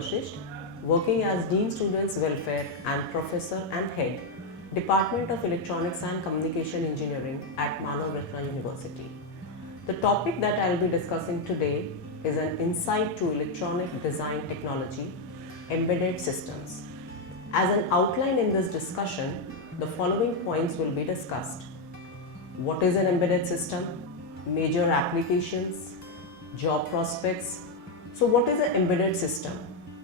Vashist, working as Dean Students Welfare and Professor and Head, Department of Electronics and Communication Engineering at Manav Rachna University. The topic that I will be discussing today is an insight to electronic design technology, embedded systems. As an outline in this discussion, the following points will be discussed. What is an embedded system? Major applications, job prospects. So what is an embedded system?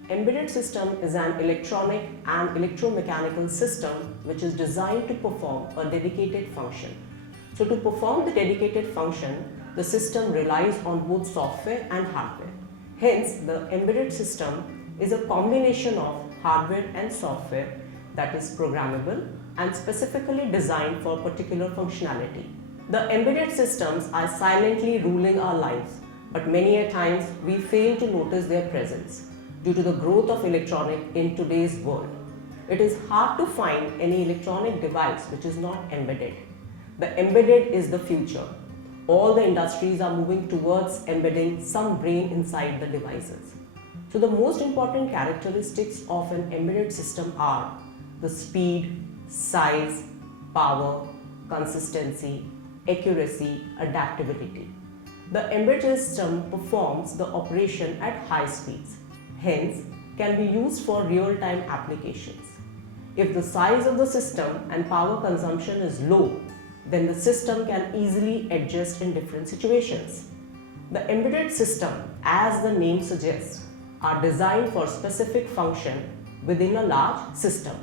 Embedded system is an electronic and electromechanical system which is designed to perform a dedicated function. So to perform the dedicated function, the system relies on both software and hardware. Hence, the embedded system is a combination of hardware and software that is programmable and specifically designed for particular functionality. The embedded systems are silently ruling our lives, but many a times we fail to notice their presence due to the growth of electronic in today's world. It is hard to find any electronic device which is not embedded. The embedded is the future. All the industries are moving towards embedding some brain inside the devices. So the most important characteristics of an embedded system are the speed, size, power, consistency, accuracy, adaptability. The embedded system performs the operation at high speeds, hence can be used for real-time applications. If the size of the system and power consumption is low, then the system can easily adjust in different situations. The embedded system, as the name suggests, are designed for specific function within a large system.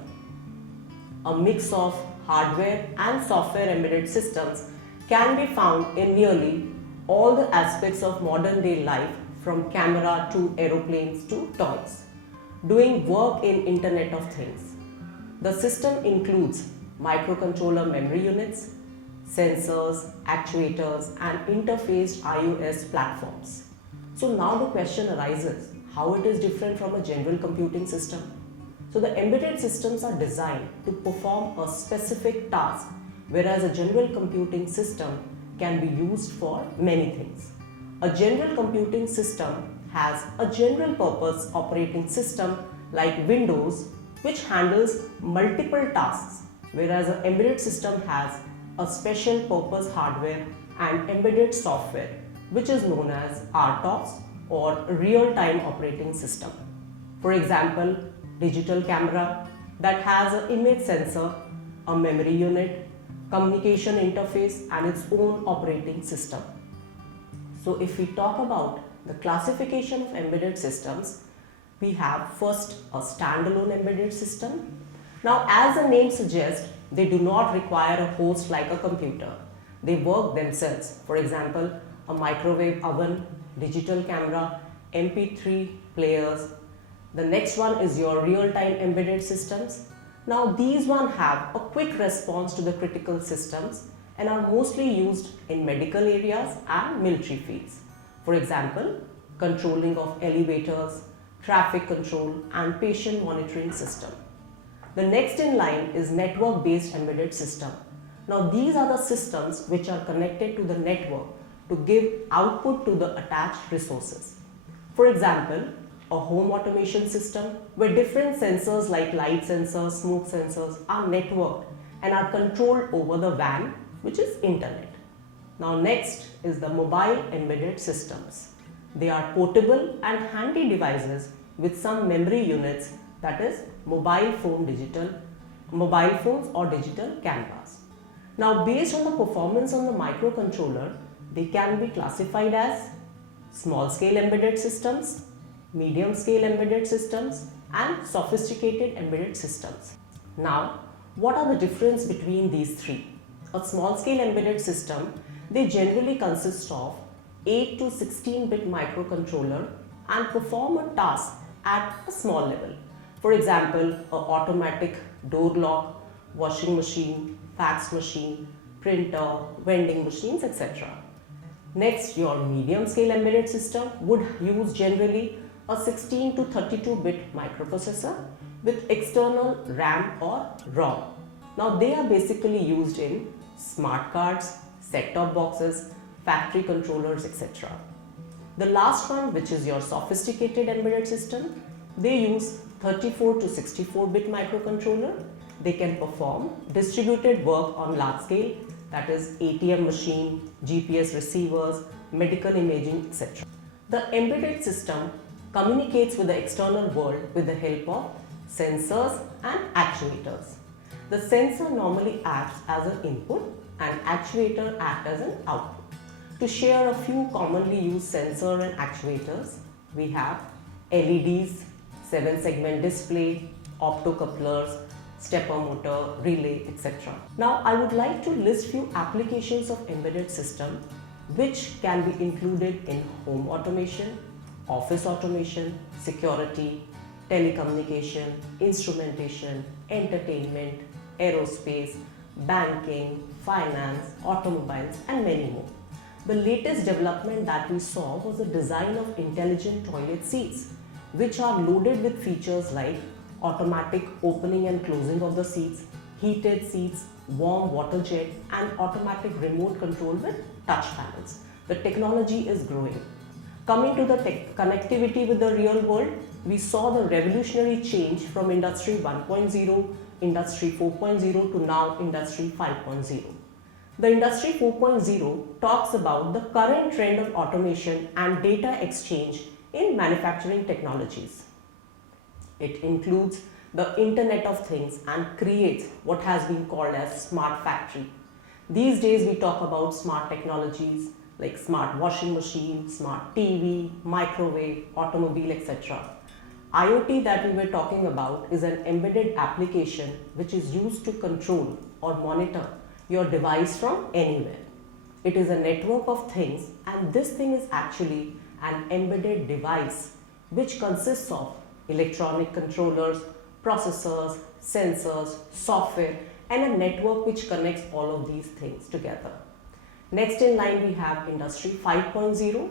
A mix of hardware and software embedded systems can be found in nearly all the aspects of modern day life, from camera to aeroplanes to toys, doing work in Internet of Things. The system includes microcontroller memory units, sensors, actuators and interfaced iOS platforms. So now the question arises, how it is different from a general computing system? So the embedded systems are designed to perform a specific task, whereas a general computing system can be used for many things. A general computing system has a general purpose operating system like Windows, which handles multiple tasks, whereas an embedded system has a special purpose hardware and embedded software, which is known as RTOS or real-time operating system. For example, digital camera that has an image sensor, a memory unit, communication interface and its own operating system. So if we talk about the classification of embedded systems, we have first a standalone embedded system. Now, as the name suggests, they do not require a host like a computer. They work themselves. For example, a microwave oven, digital camera, MP3 players. The next one is your real-time embedded systems. Now these one have a quick response to the critical systems and are mostly used in medical areas and military fields. For example, controlling of elevators, traffic control and patient monitoring system. The next in line is network-based embedded system. Now these are the systems which are connected to the network to give output to the attached resources. For example, a home automation system where different sensors like light sensors, smoke sensors are networked and are controlled over the WAN, which is internet. Now next is the mobile embedded systems. They are portable and handy devices with some memory units, that is mobile phones or digital cameras. Now based on the performance on the microcontroller, they can be classified as small scale embedded systems, medium scale embedded systems and sophisticated embedded systems. Now, what are the difference between these three? A small scale embedded system, they generally consist of 8 to 16-bit microcontroller and perform a task at a small level. For example, an automatic door lock, washing machine, fax machine, printer, vending machines, etc. Next, your medium scale embedded system would use generally a 16 to 32-bit microprocessor with external RAM or ROM. Now they are basically used in smart cards, set-top boxes, factory controllers, etc. The last one, which is your sophisticated embedded system, They use 34 to 64-bit microcontroller. They can perform distributed work on large scale, that is ATM machine, GPS receivers, medical imaging, etc. The embedded system communicates with the external world with the help of sensors and actuators. The sensor normally acts as an input and actuator acts as an output. To share a few commonly used sensor and actuators, we have LEDs, 7-segment display, optocouplers, stepper motor, relay, etc. Now I would like to list few applications of embedded system which can be included in home automation, office automation, security, telecommunication, instrumentation, entertainment, aerospace, banking, finance, automobiles and many more. The latest development that we saw was the design of intelligent toilet seats, which are loaded with features like automatic opening and closing of the seats, heated seats, warm water jet and automatic remote control with touch panels. The technology is growing. Coming to the connectivity with the real world, we saw the revolutionary change from Industry 1.0, Industry 4.0 to now Industry 5.0. The Industry 4.0 talks about the current trend of automation and data exchange in manufacturing technologies. It includes the Internet of Things and creates what has been called as smart factory. These days we talk about smart technologies like smart washing machine, smart TV, microwave, automobile, etc. IoT that we were talking about is an embedded application which is used to control or monitor your device from anywhere. It is a network of things and this thing is actually an embedded device which consists of electronic controllers, processors, sensors, software and a network which connects all of these things together. Next in line we have Industry 5.0.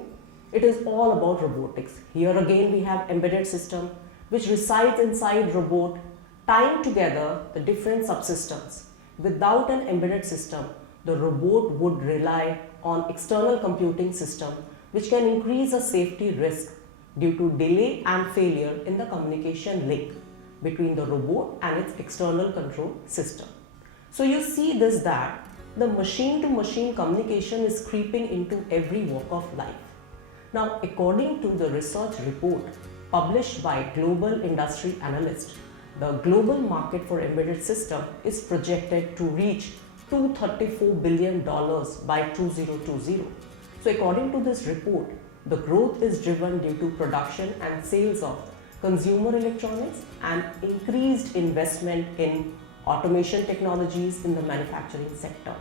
It is all about robotics. Here again we have embedded system which resides inside robot, tying together the different subsystems. Without an embedded system, the robot would rely on external computing system which can increase a safety risk due to delay and failure in the communication link between the robot and its external control system. So you see this that the machine-to-machine communication is creeping into every walk of life. Now, according to the research report published by global industry analysts, the global market for embedded system is projected to reach $234 billion by 2020. So according to this report, the growth is driven due to production and sales of consumer electronics and increased investment in automation technologies in the manufacturing sector.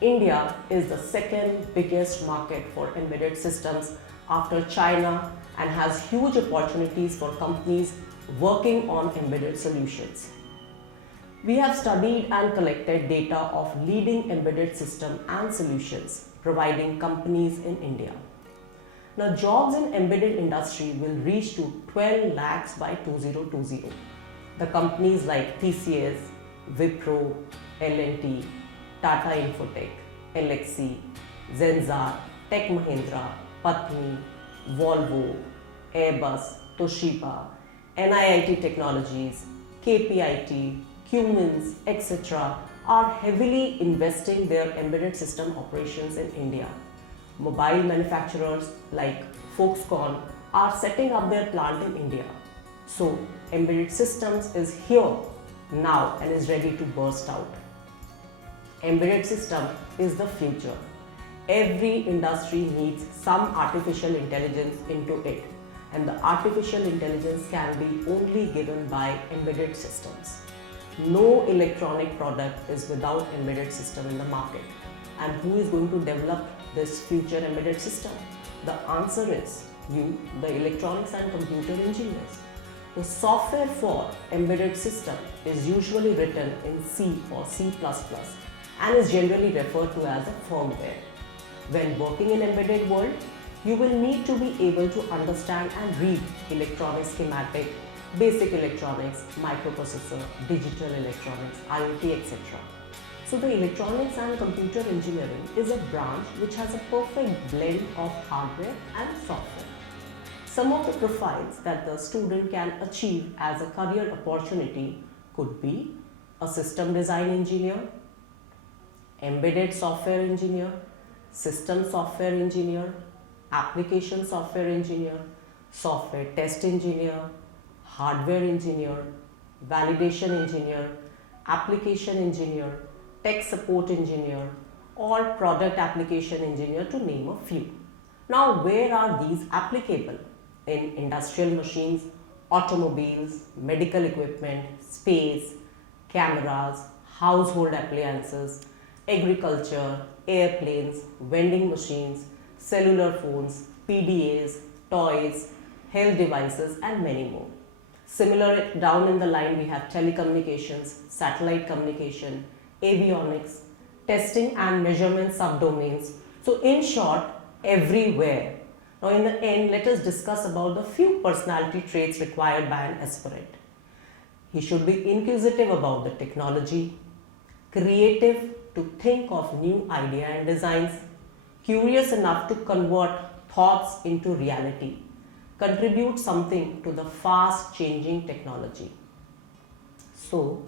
India is the second biggest market for embedded systems after China and has huge opportunities for companies working on embedded solutions. We have studied and collected data of leading embedded system and solutions providing companies in India. Now, jobs in embedded industry will reach to 12 lakhs by 2020. The companies like TCS, Wipro, L&T, Tata Infotech, LXC, Zensar, Tech Mahindra, Patni, Volvo, Airbus, Toshiba, NIIT Technologies, KPIT, Cummins, etc. are heavily investing their embedded system operations in India. Mobile manufacturers like Foxconn are setting up their plant in India. So, embedded systems is here now and is ready to burst out. Embedded system is the future. Every industry needs some artificial intelligence into it, and the artificial intelligence can be only given by embedded systems. No electronic product is without embedded system in the market. And who is going to develop this future embedded system? The answer is you, the electronics and computer engineers. The software for embedded system is usually written in C or C++ and is generally referred to as a firmware. When working in embedded world, you will need to be able to understand and read electronic schematic, basic electronics, microprocessor, digital electronics, IoT, etc. So the electronics and computer engineering is a branch which has a perfect blend of hardware and software. Some of the profiles that the student can achieve as a career opportunity could be a system design engineer, embedded software engineer, system software engineer, application software engineer, software test engineer, hardware engineer, validation engineer, application engineer, tech support engineer, or product application engineer, to name a few. Now, where are these applicable? In industrial machines, automobiles, medical equipment, space, cameras, household appliances, agriculture, airplanes, vending machines, cellular phones, PDAs, toys, health devices, and many more. Similar, down in the line we have telecommunications, satellite communication, avionics, testing and measurement subdomains. So in short, everywhere. Now in the end, let us discuss about the few personality traits required by an aspirant. He should be inquisitive about the technology, creative to think of new idea and designs, curious enough to convert thoughts into reality, contribute something to the fast changing technology. So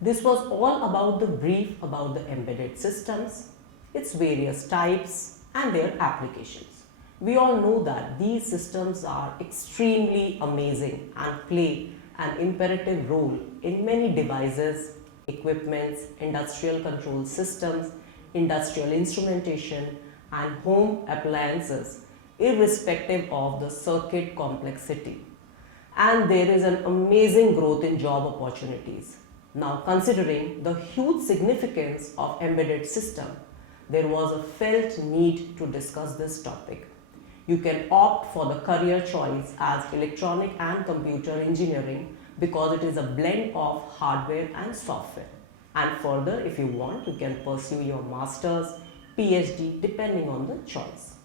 this was all about the brief about the embedded systems, its various types and their applications. We all know that these systems are extremely amazing and play an imperative role in many devices, equipments, industrial control systems, industrial instrumentation and home appliances, irrespective of the circuit complexity. And there is an amazing growth in job opportunities. Now, considering the huge significance of embedded system, there was a felt need to discuss this topic. You can opt for the career choice as electronic and computer engineering because it is a blend of hardware and software. And further, if you want, you can pursue your master's, PhD depending on the choice.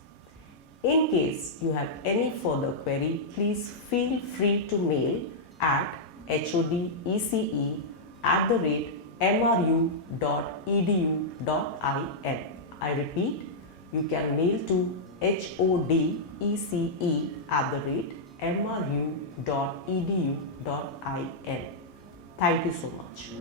In case you have any further query, please feel free to mail at hodece@mru.edu.in. I repeat, you can mail to hodece@mru.edu.in. Thank you so much.